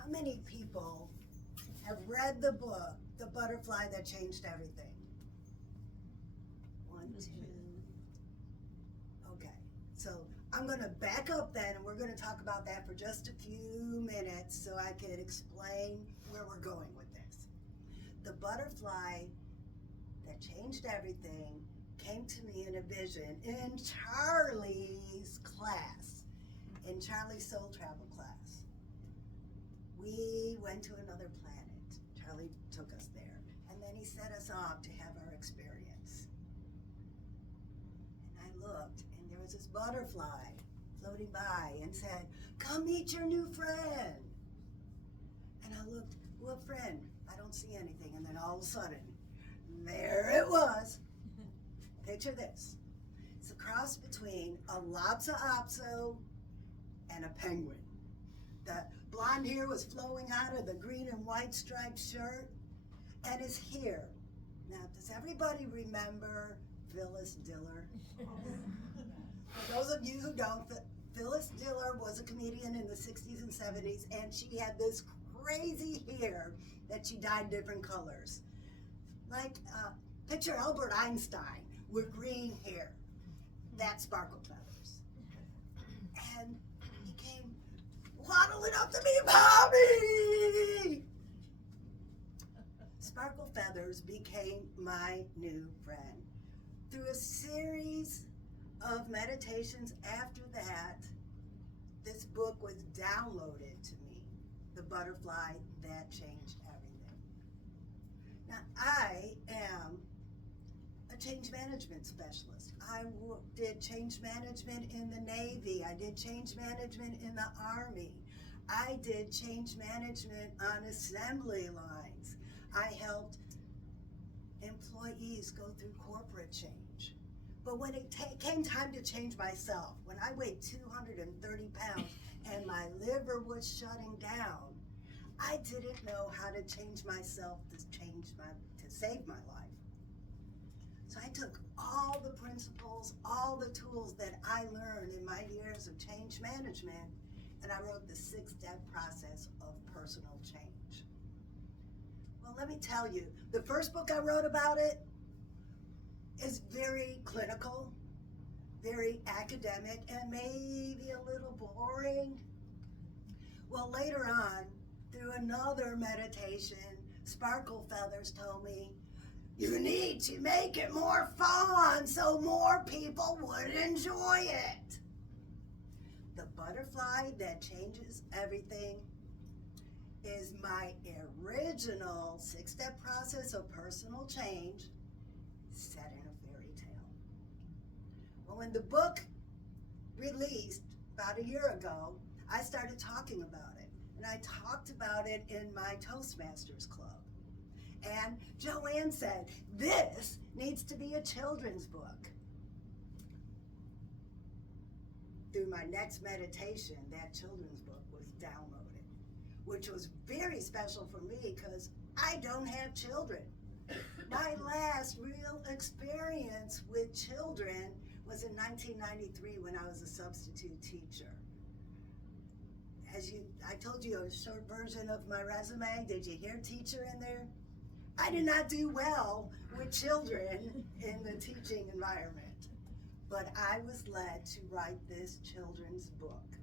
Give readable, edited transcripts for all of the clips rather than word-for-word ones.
How many people have read the book, The Butterfly That Changed Everything? 1, 2. Okay, so I'm going to back up then, and we're going to talk about that for just a few minutes so I can explain where we're going with this. The butterfly that changed everything came to me in a vision in Charlie's class, in Charlie's soul travel class. We went to another planet. Charlie took us there, and then he set us off to have our experience. And I looked, and there was this butterfly floating by and said, "Come meet your new friend." And I looked, "What friend? I don't see anything." And then all of a sudden, there it was. Picture this. It's a cross between a Lhasa Apso and a penguin. The blonde hair was flowing out of the green and white striped shirt, and his hair. Now, does everybody remember Phyllis Diller? For those of you who don't, Phyllis Diller was a comedian in the 60s and 70s, and she had this crazy hair that she dyed different colors. Like, picture Albert Einstein with green hair. That's Sparklefeathers. And he came waddling up to me, "Mommy!" Sparklefeathers became my new friend. Through a series of meditations after that, this book was downloaded to me, The Butterfly That Changed Everything. Now, I am a change management specialist. I did change management in the Navy. I did change management in the Army. I did change management on assembly lines. I helped employees go through corporate change. But when it came time to change myself, when I weighed 230 pounds and my liver was shutting down, I didn't know how to change myself to save my life. So I took all the principles, all the tools that I learned in my years of change management, and I wrote the 6-step process of personal change. Well, let me tell you, the first book I wrote about it is very clinical, very academic, and maybe a little boring. Well, later on, through another meditation, Sparklefeathers told me, "You need to make it more fun so more people would enjoy it." The Butterfly That Changes Everything is my original 6-step process of personal change set in a fairy tale. Well, when the book released about a year ago, I started talking about it. And I talked about it in my Toastmasters club. And Joanne said, "This needs to be a children's book." Through my next meditation, that children's book was downloaded, which was very special for me because I don't have children. My last real experience with children was in 1993 when I was a substitute teacher. I told you a short version of my resume. Did you hear teacher in there? I did not do well with children in the teaching environment, but I was led to write this children's book.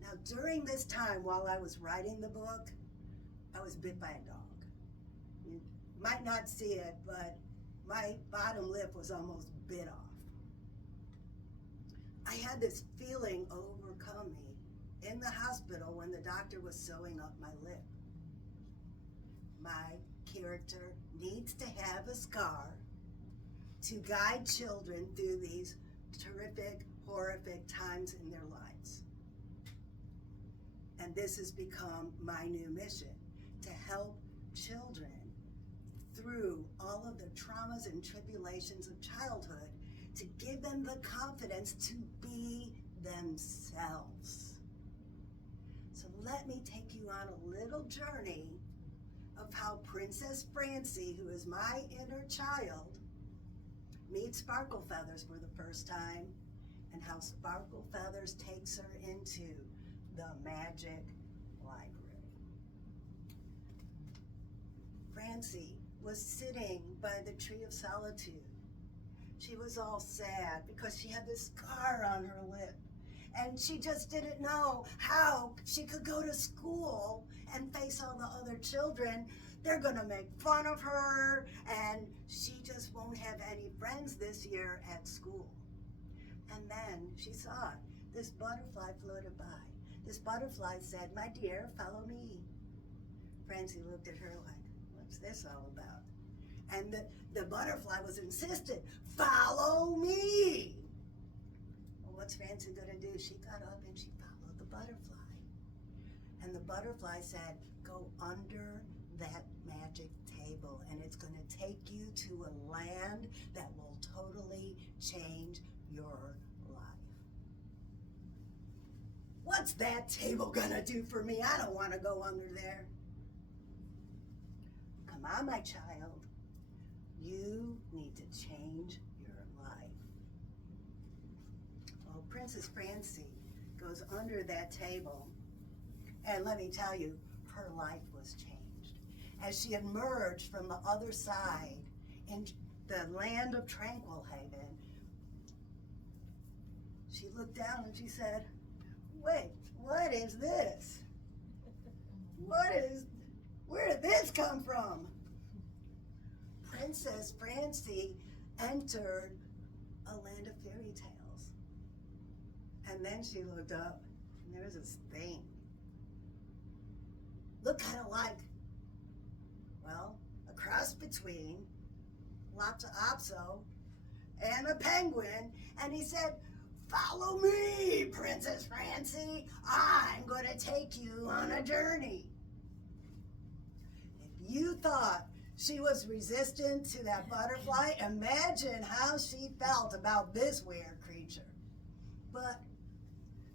Now, during this time while I was writing the book, I was bit by a dog. You might not see it, but my bottom lip was almost bit off. I had this feeling overcome me in the hospital when the doctor was sewing up my lip. My character needs to have a scar to guide children through these terrific, horrific times in their lives. And this has become my new mission, to help children through all of the traumas and tribulations of childhood, to give them the confidence to be themselves. So let me take you on a little journey of how Princess Francie, who is my inner child, meets Sparklefeathers for the first time, and how Sparklefeathers takes her into the magic library. Francie was sitting by the tree of solitude. She was all sad because she had this scar on her lip. And she just didn't know how she could go to school and face all the other children. They're gonna make fun of her, and she just won't have any friends this year at school. And then she saw it. This butterfly floated by. This butterfly said, "My dear, follow me." Francie looked at her like, "What's this all about?" And the butterfly was insistent, "Follow me." Well, what's Francie gonna do? She got up and she followed the butterfly. And the butterfly said, "Go under that magic table, and it's gonna take you to a land that will totally change your life." What's that table gonna do for me? I don't wanna go under there. Come on, my child. You need to change your life. Well, Princess Francie goes under that table, and let me tell you, her life was changed. As she emerged from the other side in the land of Tranquil Haven, she looked down and she said, "Wait, what is this? Where did this come from?" Princess Francie entered a land of fairy tales. And then she looked up, and there was this thing. Looked kind of like, well, a cross between Lopso and a penguin. And he said, "Follow me, Princess Francie. I'm going to take you on a journey." If you thought she was resistant to that butterfly, imagine how she felt about this weird creature. But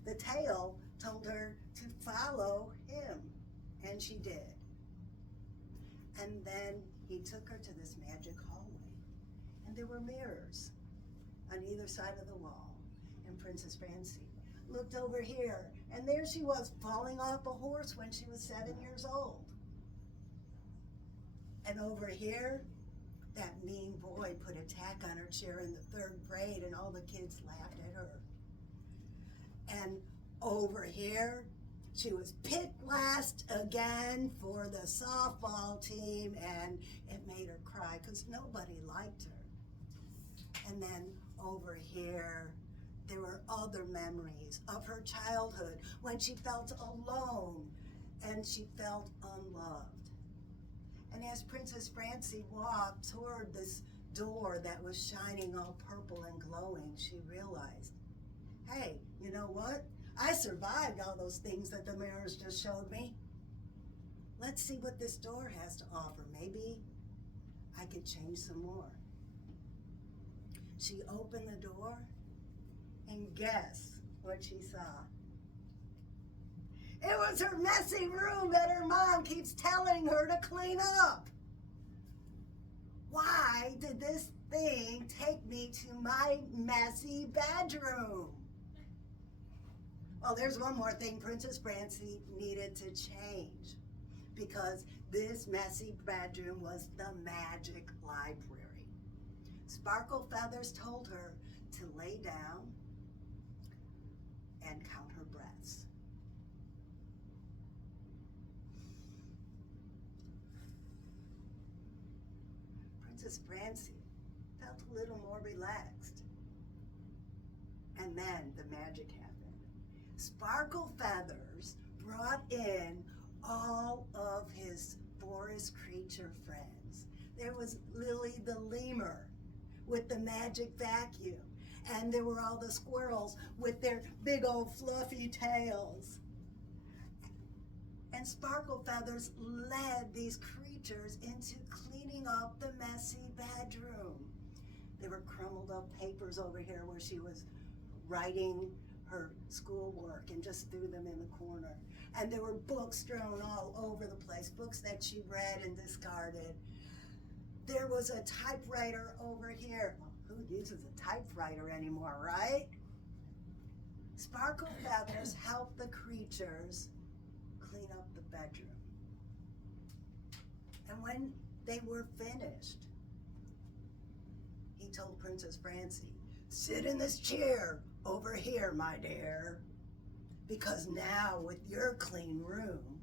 the tail told her to follow him, and she did. And then he took her to this magic hallway, and there were mirrors on either side of the wall. And Princess Francie looked over here, and there she was, falling off a horse when she was 7 years old. And over here, that mean boy put a tack on her chair in the 3rd grade, and all the kids laughed at her. And over here, she was picked last again for the softball team, and it made her cry because nobody liked her. And then over here, there were other memories of her childhood when she felt alone and she felt unloved. And as Princess Francie walked toward this door that was shining all purple and glowing, she realized, hey, you know what? I survived all those things that the mirrors just showed me. Let's see what this door has to offer. Maybe I could change some more. She opened the door, and guess what she saw? It was her messy room that her mom keeps telling her to clean up. Why did this thing take me to my messy bedroom? Well, there's one more thing Princess Francie needed to change, because this messy bedroom was the magic library. Sparklefeathers told her to lay down and count her breaths. Princess Francie felt a little more relaxed. And then the magic happened. Sparklefeathers brought in all of his forest creature friends. There was Lily the lemur with the magic vacuum, and there were all the squirrels with their big old fluffy tails. And Sparklefeathers led these creatures into cleaning up the messy bedroom. There were crumpled up papers over here where she was writing her schoolwork and just threw them in the corner. And there were books strewn all over the place, books that she read and discarded. There was a typewriter over here. Well, who uses a typewriter anymore, right? Sparklefeathers helped the creatures clean up the bedroom. And when they were finished, he told Princess Francie, "Sit in this chair over here, my dear, because now with your clean room,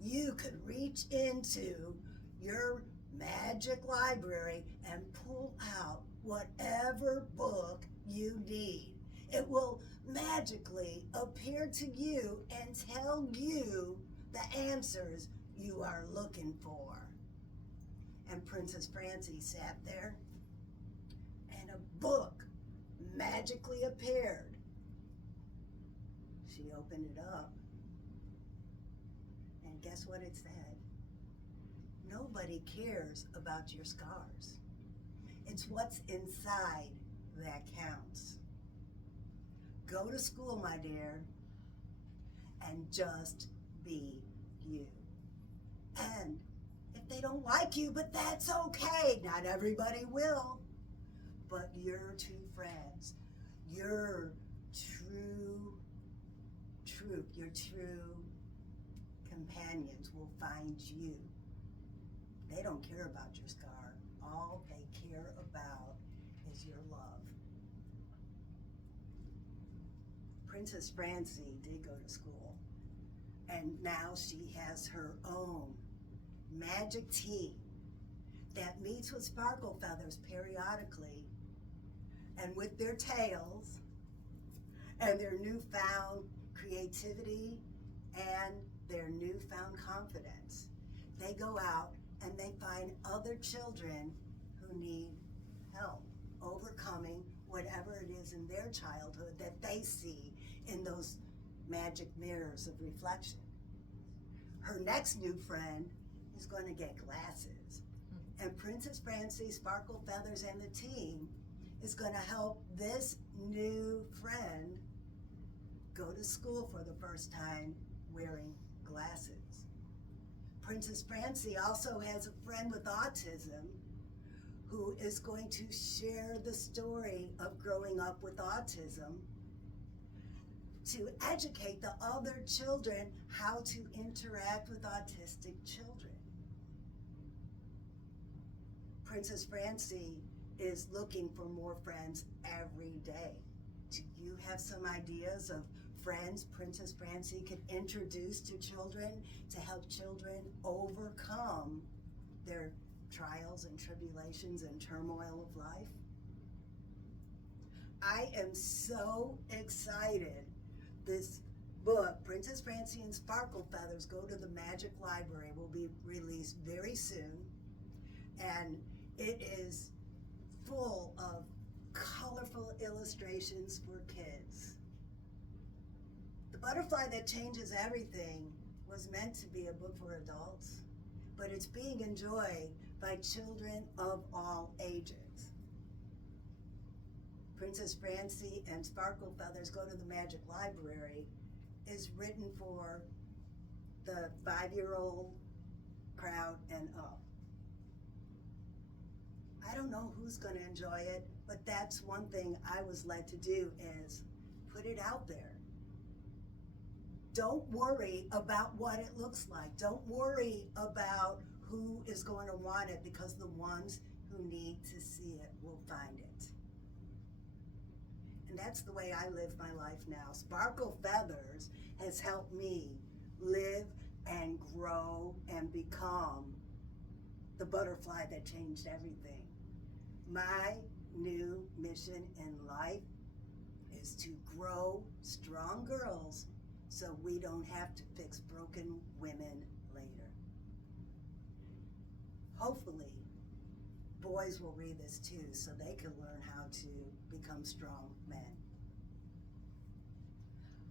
you could reach into your magic library and pull out whatever book you need. It will magically appear to you and tell you the answers you are looking for." And Princess Francie sat there, and a book magically appeared. She opened it up, and guess what it said? Nobody cares about your scars. It's what's inside that counts. Go to school, my dear, and just be you. And if they don't like you, but that's okay. Not everybody will. But your two friends, your true companions will find you. They don't care about your scar. All they care about is your love. Princess Francie did go to school, and now she has her own magic team that meets with Sparklefeathers periodically, and with their tails and their newfound creativity and their newfound confidence, they go out and they find other children who need help overcoming whatever it is in their childhood that they see in those magic mirrors of reflection. Her next new friend is going to get glasses. And Princess Francie, Sparklefeathers, and the team is going to help this new friend go to school for the first time wearing glasses. Princess Francie also has a friend with autism who is going to share the story of growing up with autism to educate the other children how to interact with autistic children. Princess Francie is looking for more friends every day. Do you have some ideas of friends Princess Francie could introduce to children to help children overcome their trials and tribulations and turmoil of life? I am so excited. This book, Princess Francie and Sparklefeathers Go to the Magic Library, will be released very soon, and it is full of colorful illustrations for kids. The Butterfly That Changes Everything was meant to be a book for adults, but it's being enjoyed by children of all ages. Princess Francie and Sparklefeathers Go to the Magic Library is written for the 5-year-old crowd and up. I don't know who's going to enjoy it, but that's one thing I was led to do, is put it out there. Don't worry about what it looks like. Don't worry about who is going to want it, because the ones who need to see it will find it. And that's the way I live my life now. Sparklefeathers has helped me live and grow and become the butterfly that changed everything. My new mission in life is to grow strong girls so we don't have to fix broken women later. Hopefully, boys will read this too, so they can learn how to become strong men.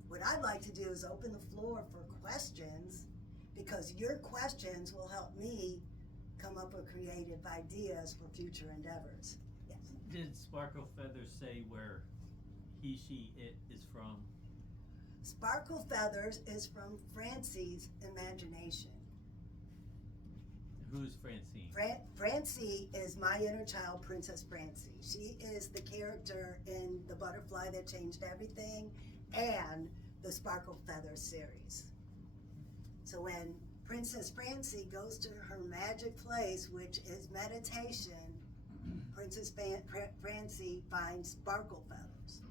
What I'd like to do is open the floor for questions, because your questions will help me come up with creative ideas for future endeavors. Yes. Did Sparklefeathers say where he, she, it is from? Sparklefeathers is from Francie's imagination. Who's Francine? Francie is my inner child, Princess Francie. She is the character in The Butterfly That Changed Everything and the Sparklefeathers series. So when Princess Francie goes to her magic place, which is meditation, Princess Francie finds sparkle feathers.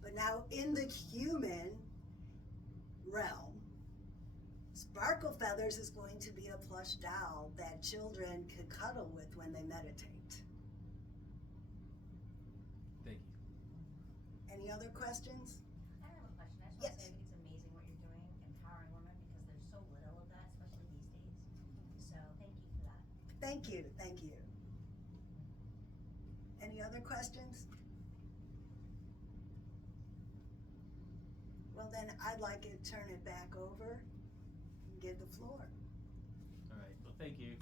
But now in the human realm, Sparkle Feathers is going to be a plush doll that children could cuddle with when they meditate. Thank you. Any other questions? I have a question. I just want Yes. to say I think it's amazing what you're doing, empowering women, because there's so little of that, especially these days. So thank you for that. Thank you, thank you. Any other questions? Well then, I'd like to turn it back over and give the floor. All right. Well, thank you.